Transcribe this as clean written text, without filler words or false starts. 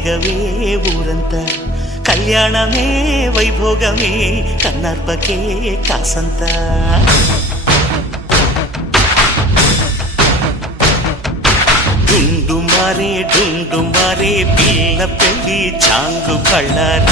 రేగవే ఊరంతా కళ్యాణమే వైభోగమే కన్నార్పకే కాసంత డుండు మారే పిల్ల పెళ్ళి చాంగు కళ్ళారి